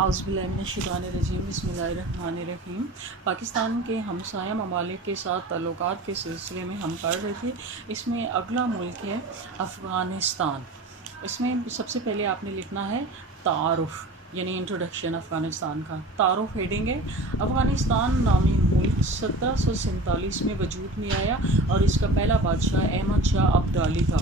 اعوذ باللہ من الشیطان الرجیم، بسم اللہ الرحمن الرحیم۔ پاکستان کے ہمسایہ ممالک کے ساتھ تعلقات کے سلسلے میں ہم پڑھ رہے تھے۔ اس میں اگلا ملک ہے افغانستان۔ اس میں سب سے پہلے آپ نے لکھنا ہے تعارف، یعنی انٹروڈکشن افغانستان کا۔ تعارف ہیڈنگ ہے، افغانستان نامی ملک 1747 میں وجود میں آیا اور اس کا پہلا بادشاہ احمد شاہ ابدالی تھا۔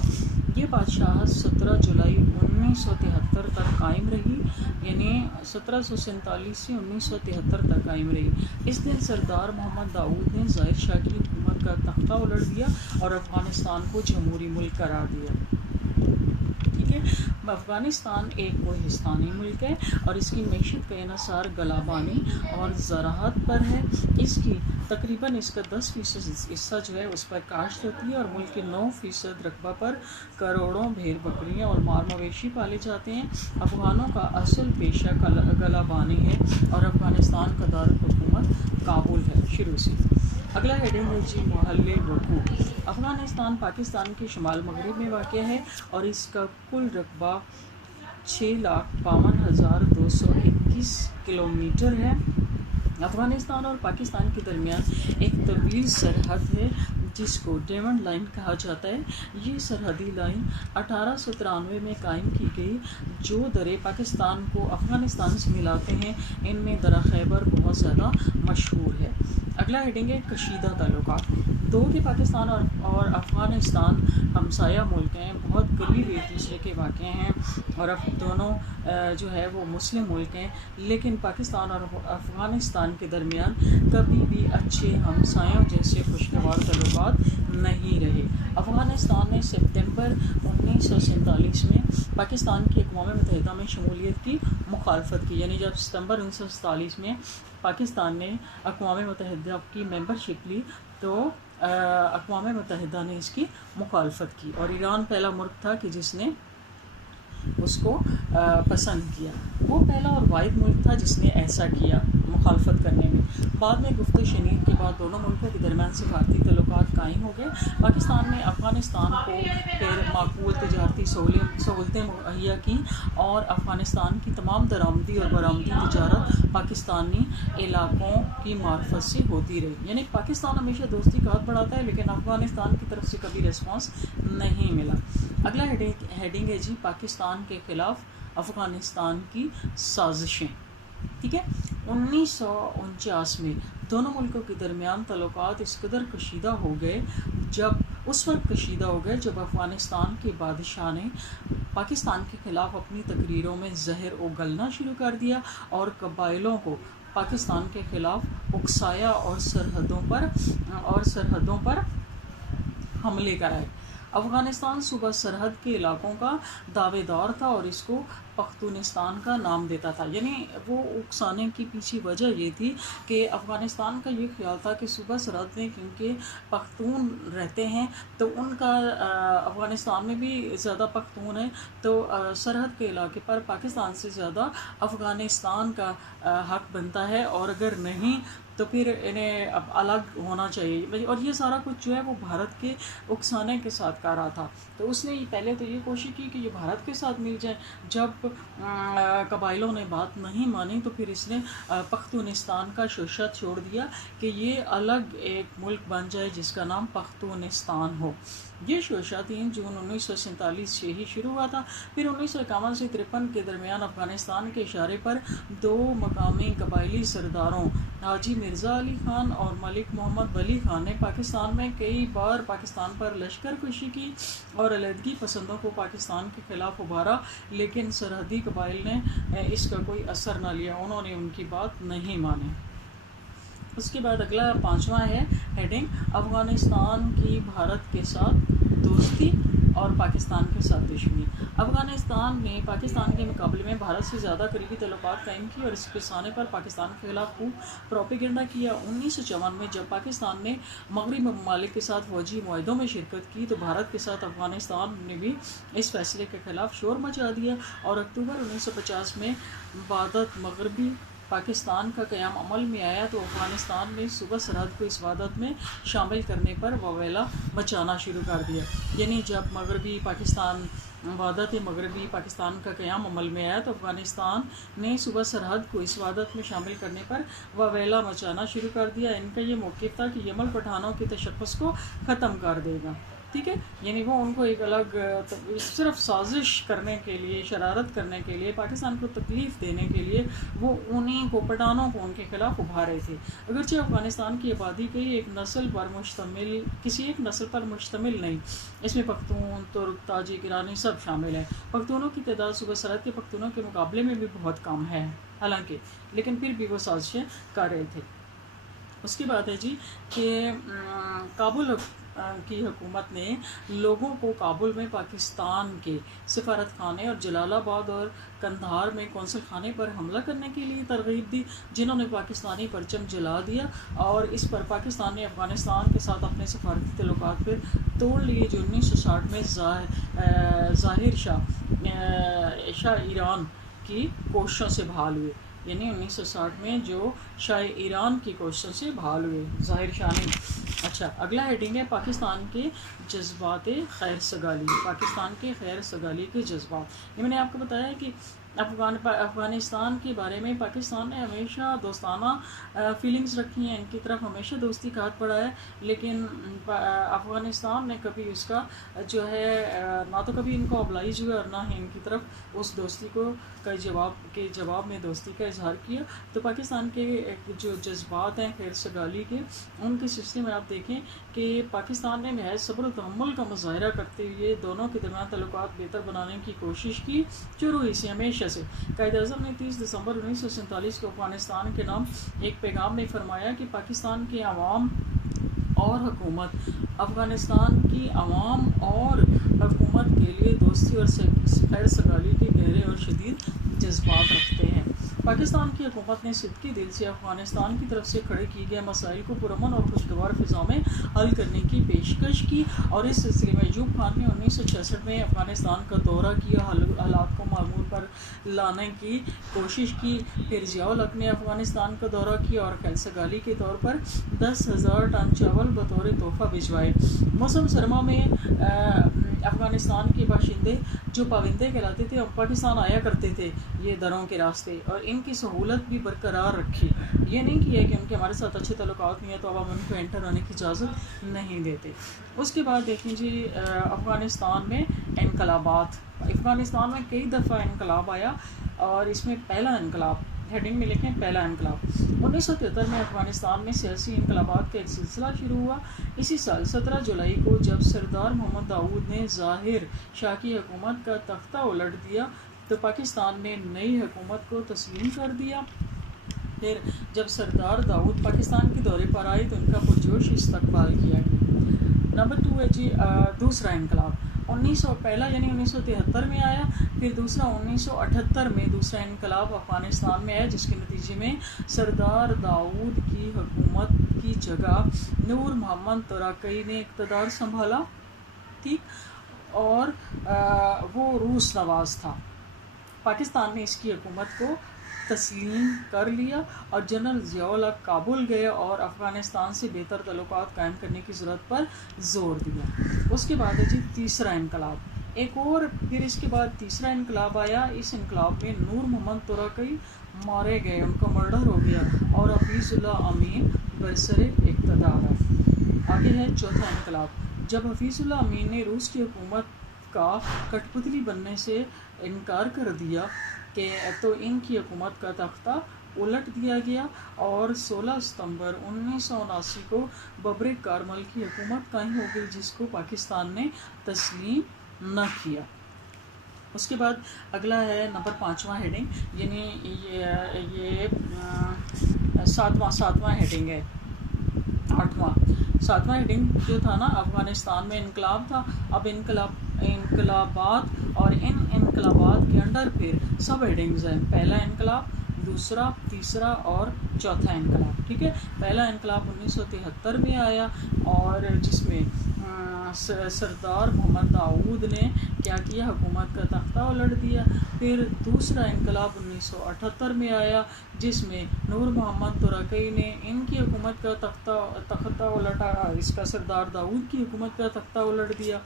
یہ بادشاہت 17 جولائی 1973 تک قائم رہی، یعنی 1747 سے 1973 تک قائم رہی۔ اس دن سردار محمد داؤد نے ظاہر شاہ کی حکومت کا تختہ الٹ دیا اور افغانستان کو جمہوری ملک قرار دیا۔ ٹھیک ہے، افغانستان ایک کوہستانی ملک ہے اور اس کی معیشت کا انحصار گلابانی اور زراعت پر ہے۔ اس کی تقریباً اس کا 10% حصہ جو ہے اس پر کاشت ہوتی ہے اور ملک کے 9% رقبہ پر کروڑوں بھیڑ بکریاں اور مال مویشی پالے جاتے ہیں۔ افغانوں کا اصل پیشہ گلابانی ہے اور افغانستان کا دارالحکومت کابل ہے شروع سے۔ اگلا ہیڈنگ ہے جی محل وقوع۔ افغانستان پاکستان کے شمال مغرب میں واقع ہے اور اس کا کل رقبہ 6,52,221 کلومیٹر ہے۔ افغانستان اور پاکستان کے درمیان ایک طویل سرحد ہے جس کو ڈیمنڈ لائن کہا جاتا ہے۔ یہ سرحدی لائن 1893 میں قائم کی گئی۔ جو درے پاکستان کو افغانستان سے ملاتے ہیں ان میں درہ خیبر بہت زیادہ مشہور ہے۔ اگلا ہیڈنگ ہے کشیدہ تعلقات۔ دو کہ پاکستان اور افغانستان ہمسایہ ملک ہیں، بہت قریب ایک دوسرے کے واقع ہیں اور دونوں جو ہے وہ مسلم ملک ہیں، لیکن پاکستان اور افغانستان کے درمیان کبھی بھی اچھے ہمسایوں جیسے خوشگوار تعلقات نہیں رہے۔ افغانستان نے ستمبر 1947 میں پاکستان کی اقوام متحدہ میں شمولیت کی مخالفت کی، یعنی جب ستمبر 1947 میں پاکستان نے اقوام متحدہ کی ممبرشپ لی تو اقوام متحدہ نے اس کی مخالفت کی اور ایران پہلا ملک تھا کہ جس نے اس کو پسند کیا۔ وہ پہلا اور واحد ملک تھا جس نے ایسا کیا مخالفت کرنے میں۔ بعد میں گفت و شنید کے بعد دونوں ملکوں کے درمیان سفارتی تعلقات قائم ہو گئے۔ پاکستان نے افغانستان کو پھر معقول تجارتی سہولتیں مہیا کی اور افغانستان کی تمام درآمدی اور برآمدی تجارت پاکستانی علاقوں کی معرفت سے ہوتی رہی۔ یعنی پاکستان ہمیشہ دوستی کا ہاتھ بڑھاتا ہے لیکن افغانستان کی طرف سے کبھی رسپانس نہیں ملا۔ اگلا ہیڈنگ ہے جی پاکستان کے خلاف افغانستان کی سازشیں۔ ٹھیک ہے، 1949 میں دونوں ملکوں کے درمیان تعلقات اس قدر کشیدہ ہو گئے جب افغانستان کے بادشاہ نے پاکستان کے خلاف اپنی تقریروں میں زہر اگلنا شروع کر دیا اور قبائلیوں کو پاکستان کے خلاف اکسایا اور سرحدوں پر حملے کرائے۔ افغانستان صوبہ سرحد کے علاقوں کا دعوے دار تھا اور اس کو پختونستان کا نام دیتا تھا۔ یعنی وہ اکسانے کی پیچھے وجہ یہ تھی کہ افغانستان کا یہ خیال تھا کہ صوبہ سرحد میں کیونکہ پختون رہتے ہیں تو ان کا افغانستان میں بھی زیادہ پختون ہیں، تو سرحد کے علاقے پر پاکستان سے زیادہ افغانستان کا حق بنتا ہے اور اگر نہیں تو پھر انہیں اب الگ ہونا چاہیے۔ اور یہ سارا کچھ جو ہے وہ بھارت کے اکسانے کے ساتھ کر رہا تھا، تو اس نے پہلے تو یہ کوشش کی کہ یہ بھارت کے ساتھ مل جائے۔ جب قبائلیوں نے بات نہیں مانی تو پھر اس نے پختونستان کا شوشہ چھوڑ دیا کہ یہ الگ ایک ملک بن جائے جس کا نام پختونستان ہو۔ یہ شوشہ 3 جون 1947 سے ہی شروع ہوا تھا۔ پھر 1951 سے 53 کے درمیان افغانستان کے اشارے پر 2 مقامی قبائلی سرداروں حاجی مرزا علی خان اور ملک محمد ولی خان نے پاکستان میں کئی بار پاکستان پر لشکر کشی کی اور علیحدگی پسندوں کو پاکستان کے خلاف ابھارا، لیکن سرحدی قبائل نے اس کا کوئی اثر نہ لیا، انہوں نے ان کی بات نہیں مانی۔ اس کے بعد اگلا 5واں ہے ہیڈنگ افغانستان کی بھارت کے ساتھ دوستی اور پاکستان کے ساتھ دشمنی۔ افغانستان نے پاکستان کے مقابلے میں بھارت سے زیادہ قریبی تعلقات قائم کی اور اس پیشانے پر پاکستان کے خلاف خوب پروپیگنڈا کیا۔ 1954 میں جب پاکستان نے مغربی ممالک کے ساتھ فوجی معاہدوں میں شرکت کی تو بھارت کے ساتھ افغانستان نے بھی اس فیصلے کے خلاف شور مچا دیا اور اکتوبر 1950 میں وحدت مغربی پاکستان کا قیام عمل میں آیا تو افغانستان نے صوبہ سرحد کو اس وحدت میں شامل کرنے پر وویلا مچانا شروع کر دیا. یعنی جب مغربی پاکستان وحدت مغربی پاکستان کا قیام عمل میں آیا تو افغانستان نے صوبہ سرحد کو اس وحدت میں شامل کرنے پر وویلا مچانا شروع کر دیا. ان کا یہ موقف تھا کہ یہ ملک پٹھانوں کے تشخص کو ختم کر دے گا. ٹھیک ہے، یعنی وہ ان کو ایک الگ صرف سازش کرنے کے لیے، شرارت کرنے کے لیے، پاکستان کو تکلیف دینے کے لیے وہ انہیں کو پٹھانوں کو ان کے خلاف ابھارے تھے. اگرچہ افغانستان کی آبادی کسی ایک نسل پر مشتمل نہیں، اس میں پختون، ترک، تاجک، ایرانی سب شامل ہیں. پختونوں کی تعداد صوبہ سرحد کے پختونوں کے مقابلے میں بھی بہت کم ہے حالانکہ، لیکن پھر بھی وہ سازشیں کر رہے تھے. اس کے بعد ہے جی کہ کابل کی حکومت نے لوگوں کو کابل میں پاکستان کے سفارت خانے اور جلال آباد اور قندھار میں قونصل خانے پر حملہ کرنے کے لیے ترغیب دی، جنہوں نے پاکستانی پرچم جلا دیا، اور اس پر پاکستان نے افغانستان کے ساتھ اپنے سفارتی تعلقات پھر توڑ لیے جو 1960 میں ظاہر شاہ ایران کی کوششوں سے بحال ہوئے. یعنی 1960 میں جو شاہ ایران کی کوششوں سے بحال ہوئے، ظاہر شاہ نے. اچھا، اگلا ہیڈنگ ہے پاکستان کے جذبات خیر سگالی. پاکستان کے خیر سگالی کے جذبات. یہ میں نے آپ کو بتایا کہ افغانستان کے بارے میں پاکستان نے ہمیشہ دوستانہ فیلنگز رکھی ہیں، ان کی طرف ہمیشہ دوستی کا ہاتھ بڑھایا ہے، لیکن افغانستان نے کبھی اس کا جو ہے نہ تو کبھی ان کو ابلائز ہوا اور نہ ہی ان کی طرف اس دوستی کو جواب میں دوستی کا اظہار کیا. تو پاکستان کے جو جذبات ہیں خیر سگالی کے، ان کے سلسلے میں آپ دیکھیں کہ پاکستان نے نہایت صبر و تحمل کا مظاہرہ کرتے ہوئے دونوں کے درمیان تعلقات بہتر بنانے کی کوشش کی شروع سے ہمیشہ سے. قائد اعظم نے 30 دسمبر 1947 کو افغانستان کے نام ایک پیغام میں فرمایا کہ پاکستان کے عوام اور حکومت افغانستان کی عوام اور حکومت کے لیے دوستی اور خیر سگالی کے گہرے اور شدید جذبات رکھتے ہیں. پاکستان کی حکومت نے صدقی دل سے افغانستان کی طرف سے کھڑے کیے گئے مسائل کو پرامن اور خوشگوار فضا میں حل کرنے کی پیشکش کی، اور اس سلسلے میں ایوب خان نے 1966 میں افغانستان کا دورہ کیا، حالات کو معمول پر لانے کی کوشش کی. پھر ضیاء الحق نے افغانستان کا دورہ کیا اور خیر سگالی کے طور پر 10,000 ٹن چاول بطور تحفہ بھجوائے. موسم سرما میں افغانستان کے باشندے جو پابندے کہلاتے تھے اور پاکستان آیا کرتے تھے یہ دروں کے راستے، اور ان کی سہولت بھی برقرار رکھی. یہ نہیں کیا کہ ان کے ہمارے ساتھ اچھے تعلقات نہیں ہیں تو اب ہم ان کو انٹر ہونے کی اجازت نہیں دیتے. اس کے بعد دیکھیں جی افغانستان میں انقلابات. افغانستان میں کئی دفعہ انقلاب آیا، اور اس میں پہلا انقلاب ہیڈنگ میں لکھیں پہلا انقلاب 1973 میں افغانستان میں سیاسی انقلابات کا ایک سلسلہ شروع ہوا. اسی سال 17 جولائی کو جب سردار محمد داؤد نے ظاہر شاہ کی حکومت کا تختہ الٹ دیا تو پاکستان نے نئی حکومت کو تسلیم کر دیا. پھر جب سردار داؤد پاکستان کے دورے پر آئے تو ان کا پرجوش استقبال کیا گیا. نمبر 2 ہے جی دوسرا انقلاب. پہلا یعنی 1973 میں آیا، پھر دوسرا 1978 میں دوسرا انقلاب افغانستان میں آیا، جس کے نتیجے میں سردار داؤد کی حکومت کی جگہ نور محمد ترکی نے اقتدار سنبھالا. ٹھیک، اور وہ روس نواز تھا. پاکستان نے اس کی حکومت کو تسلیم کر لیا اور جنرل ضیاء الحق کابل گئے اور افغانستان سے بہتر تعلقات قائم کرنے کی ضرورت پر زور دیا. اس کے بعد ہے جی تیسرا انقلاب. ایک اور پھر اس کے بعد تیسرا انقلاب آیا. اس انقلاب میں نور محمد ترکی مارے گئے، ان کا مرڈر ہو گیا، اور حفیظ اللہ امین برسر اقتدار ہے. آگے ہے چوتھا انقلاب. جب حفیظ اللہ امین نے روس کی حکومت کا کٹ پتلی بننے سے انکار کر دیا کہ تو ان کی حکومت کا تختہ الٹ دیا گیا، اور 16 ستمبر 1979 کو ببر کارمل کی حکومت قائم ہو گئی، جس کو پاکستان نے تسلیم نہ کیا. اس کے بعد اگلا ہے نمبر 5واں ہیڈنگ، یعنی یہ ساتواں ہیڈنگ ہے. 7واں ہیڈنگ جو تھا نا، افغانستان میں انقلاب تھا. اب انقلابات اور ان انقلابات کے انڈر پھر سب ہیڈنگز ہیں. پہلا انقلاب، دوسرا، تیسرا اور چوتھا انقلاب. ٹھیک ہے، پہلا انقلاب 1973 میں آیا، اور جس میں سردار محمد داؤد نے کیا کیا، حکومت کا تختہ الٹ دیا. پھر دوسرا انقلاب 1978 میں آیا، جس میں نور محمد ترکی نے ان کی حکومت کا تختہ الٹا، اس کا سردار داؤد کی حکومت کا تختہ الٹ دیا۔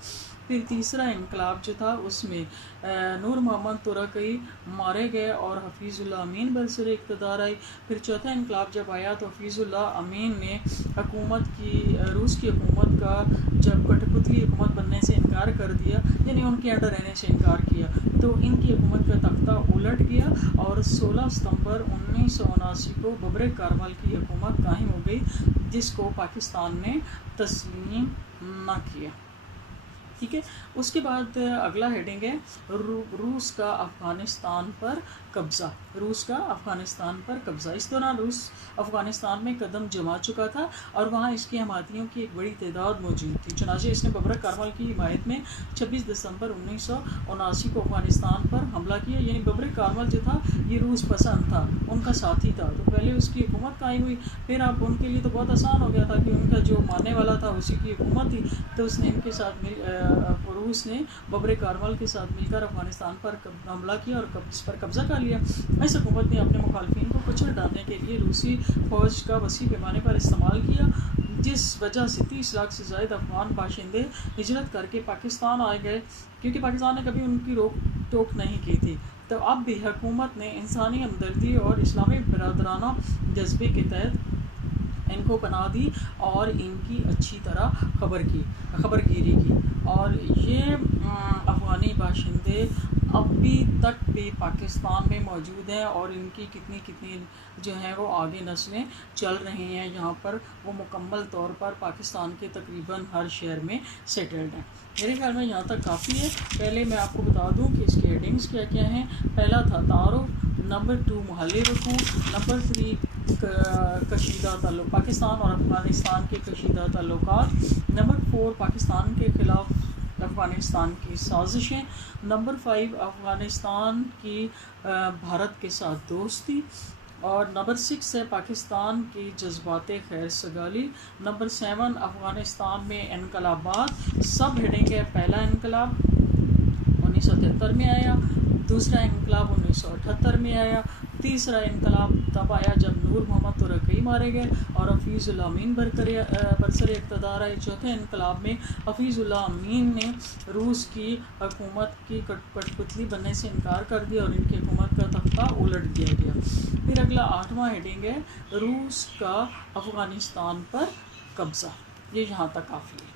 پھر تیسرا انقلاب جو تھا اس میں نور محمد ترکی مارے گئے اور حفیظ اللہ امین برسر اقتدار آئی۔ پھر چوتھا انقلاب جب آیا تو حفیظ اللہ امین نے روس کی حکومت کا جب کٹھ پتلی حکومت بننے سے انکار کر دیا، یعنی ان کے انڈر رہنے سے انکار کیا، تو ان کی حکومت کا تختہ الٹ گیا اور 16 ستمبر 1979 کو ببر کارمل کی حکومت قائم ہو گئی، جس کو پاکستان نے تسلیم نہ کیا۔ ٹھیک ہے، اس کے بعد اگلا ہیڈنگ ہے روس کا افغانستان پر قبضہ۔ روس کا افغانستان پر قبضہ، اس دوران روس افغانستان میں قدم جما چکا تھا اور وہاں اس کے حمایتیوں کی ایک بڑی تعداد موجود تھی، چنانچہ اس نے ببر کارمل کی حمایت میں 26 دسمبر 1979 کو افغانستان پر حملہ کیا۔ یعنی ببر کارمل جو تھا یہ روس پسند تھا، ان کا ساتھی تھا، تو پہلے اس کی حکومت قائم ہوئی، پھر اب ان کے لیے تو بہت آسان ہو گیا تھا کہ ان کا جو ماننے والا تھا اسی کی حکومت تھی، تو اس نے ان کے ساتھ روس نے ببر کارمل کے ساتھ مل کر افغانستان پر حملہ کیا اور اس پر قبضہ کر لیا۔ اس حکومت نے اپنے مخالفین کو کچل ڈالنے کے لیے روسی فوج کا وسیع پیمانے پر استعمال کیا، جس وجہ سے 30 لاکھ سے زائد افغان باشندے ہجرت کر کے پاکستان آئے گئے، کیونکہ پاکستان نے کبھی ان کی روک ٹوک نہیں کی تھی۔ تو اب بھی حکومت نے انسانی ہمدردی اور اسلامی برادرانہ جذبے کے تحت ان کو پناہ دی اور ان کی اچھی طرح خبر گیری کی، اور یہ افغانی باشندے ابھی تک بھی پاکستان میں موجود ہیں اور ان کی کتنی جو ہیں وہ آگے نسلیں چل رہی ہیں یہاں پر، وہ مکمل طور پر پاکستان کے تقریباً ہر شہر میں سیٹلڈ ہیں۔ میرے خیال میں یہاں تک کافی ہے۔ پہلے میں آپ کو بتا دوں کہ اس کے ہیڈنگز کیا کیا ہیں۔ پہلا تھا تعارف، نمبر 2 محلِ رکوع، نمبر 3 کشیدہ تعلق، پاکستان اور افغانستان کے کشیدہ تعلقات، نمبر 4 پاکستان کے خلاف افغانستان کی سازشیں، نمبر 5 افغانستان کی بھارت کے ساتھ دوستی، اور نمبر 6 ہے پاکستان کی جذبات خیر سگالی، نمبر 7 افغانستان میں انقلابات۔ سب ہیڈنگ ہے، پہلا انقلاب 1973 میں آیا، دوسرا انقلاب 1978 میں آیا، تیسرا انقلاب تب آیا جب نور محمد ترکی مارے گئے اور حفیظ اللہ امین برسر اقتدار آئے، چوتھے انقلاب میں حفیظ اللہ امین نے روس کی حکومت کی کٹھ پتلی بننے سے انکار کر دیا اور ان کی حکومت کا تختہ الٹ دیا گیا۔ پھر اگلا 8واں ہیڈنگ ہے روس کا افغانستان پر قبضہ۔ یہ یہاں تک کافی ہے۔